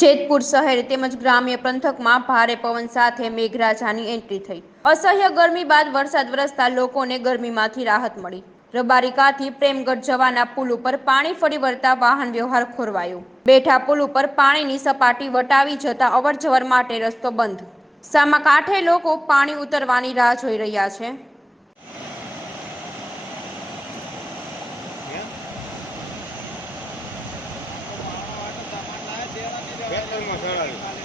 જેતપુર શહેર તેમજ ગ્રામ્ય પંથકમાં ભારે પવન સાથે મેઘરાજાની એન્ટ્રી થઈ। અસહ્ય ગરમી બાદ વરસાદ વરસતા લોકોને ગરમીમાંથી રાહત મળી। રબારિકાથી પ્રેમગઢ જવાના પુલ ઉપર પાણી ફરી વળતા વાહન વ્યવહાર ખોરવાયો। બેઠા પુલ ઉપર પાણીની સપાટી વટાવી જતા અવરજવર માટે રસ્તો બંધ। સામા કાંઠે લોકો પાણી ઉતરવાની રાહ જોઈ રહ્યા છે। વેતનમાં ચડાવ્યું।